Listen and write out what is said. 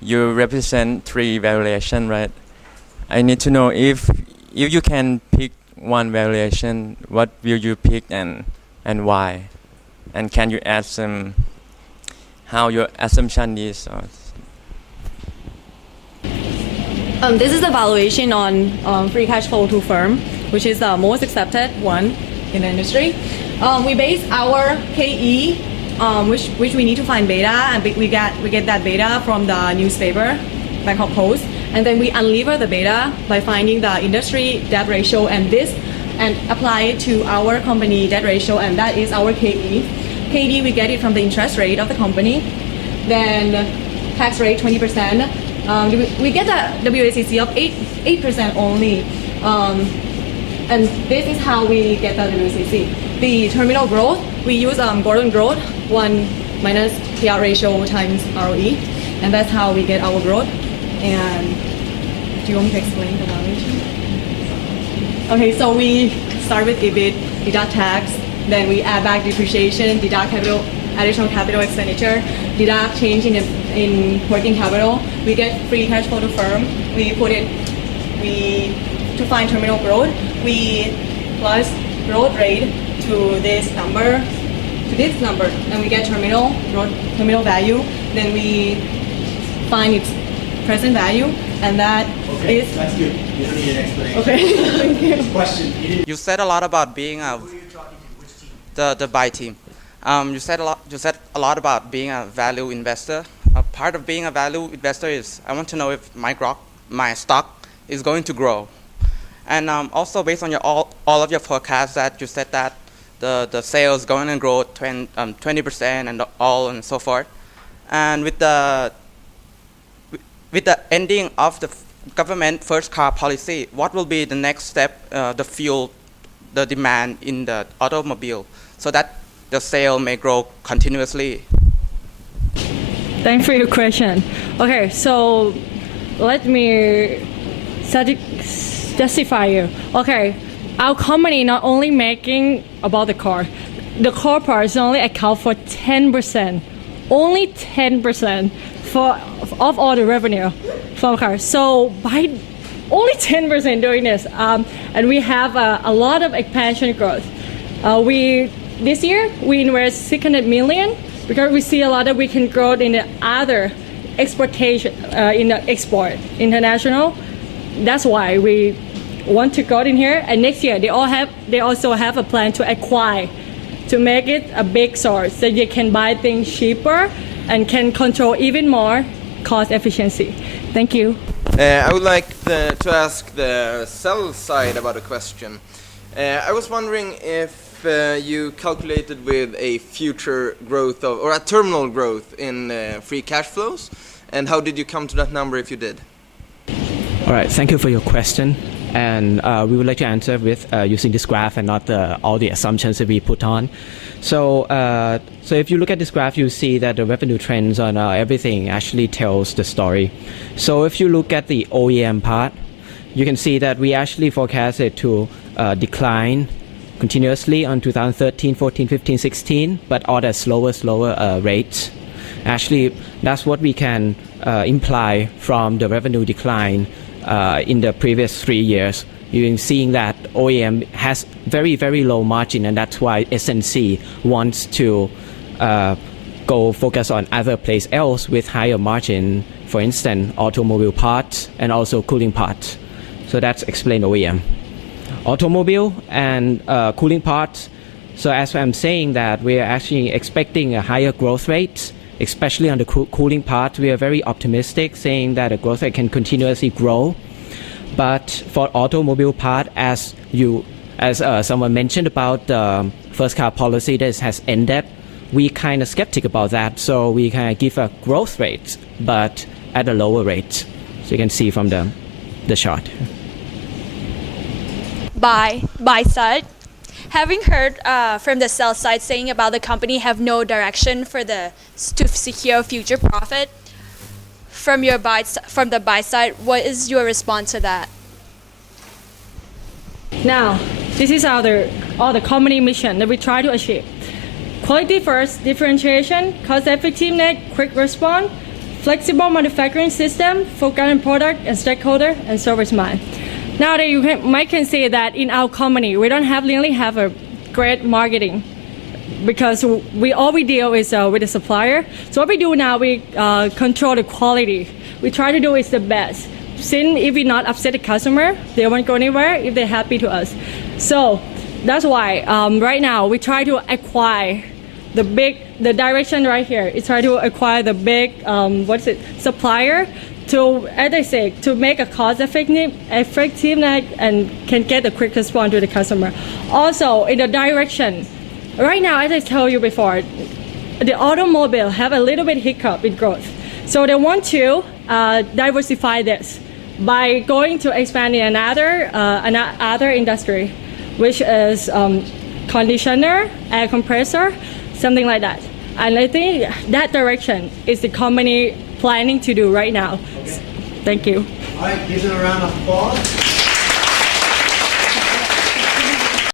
you represent three variation, right? I need to know if you can pick one variation, what will you pick and why? And can you add some how your assumption is? Or This is the valuation on free cash flow to firm, which is the most accepted one in the industry. We base our KE, which we need to find beta, and we get that beta from the newspaper, Bangkok Post, and then we unlever the beta by finding the industry debt ratio and apply it to our company debt ratio, and that is our KE. KD we get it from the interest rate of the company, then tax rate 20%. We get the WACC of 8% only, and this is how we get the WACC. The terminal growth, we use Gordon growth, 1 minus PR ratio times ROE, and that's how we get our growth. And do you want me to explain the valuation? Okay, so we start with EBIT, deduct tax, then we add back depreciation, deduct additional capital expenditure, deduct change in working capital. We get free cash flow to firm. To find terminal growth, we plus growth rate to this number, and we get terminal value. Then we find its present value, and that's good. You don't need an explanation. Okay. Thank you. Question. You said a lot about being the buy team. You said a lot about being a value investor. A part of being a value investor is I want to know if my stock is going to grow. And also based on all of your forecasts that you said that the sales going to grow 20% and all and so forth. And with the ending of the government first car policy, what will be the next step to fuel the demand in the automobile so that the sale may grow continuously? Thanks for your question. Okay, so let me justify you. Okay, our company not only making about the car parts only account for 10%, only 10% of all the revenue from cars. So by only 10% doing this, and we have a lot of expansion growth. This year we invest 600 million because we see a lot of we can grow in the other exportation, in the export, international. That's why we want to go in here. And next year they also have a plan to acquire, to make it a big source so you can buy things cheaper and can control even more cost efficiency. Thank you. I would like to ask the sell side about a question. I was wondering if you calculated with a future growth or a terminal growth in free cash flows, and how did you come to that number if you did? All right, thank you for your question. And we would like to answer with using this graph and not all the assumptions that we put on. So if you look at this graph, you see that the revenue trends on everything actually tells the story. So if you look at the OEM part, you can see that we actually forecast it to decline continuously on 2013, 14, 15, 16, but all at slower rates. Actually, that's what we can imply from the revenue decline in the previous 3 years. You're seeing that OEM has very, very low margin, and that's why SNC wants to go focus on other place else with higher margin, for instance, automobile parts and also cooling parts. So that's explain OEM. Automobile and cooling parts. So as I'm saying that we are actually expecting a higher growth rate, especially on the cooling part. We are very optimistic, saying that the growth rate can continuously grow. But for automobile part, as someone mentioned about the first car policy that has ended, we kind of skeptic about that. So we kind of give a growth rate, but at a lower rate. So you can see from the chart. Buy side. Having heard from the sell side saying about the company have no direction to secure future profit, from the buy side, what is your response to that? Now, this is all the company mission that we try to achieve. Quality first, differentiation, cost effectiveness, quick response, flexible manufacturing system, focus on product and stakeholder and service mind. Now that you might can say that in our company, we don't really have a great marketing because all we deal is with the supplier. So what we do now, we control the quality. We try to do is the best. Since if we not upset the customer, they won't go anywhere if they're happy to us. So that's why right now we try to acquire the direction right here is try to acquire the big supplier to, as I say, to make a cost effective and can get a quick response to the customer. Also in the direction, right now, as I told you before, the automobile have a little bit hiccup in growth. So they want to diversify this by going to expand in another industry, which is conditioner, air compressor, something like that. And I think that direction is the company planning to do right now. Thank you. All right, give it a round of applause.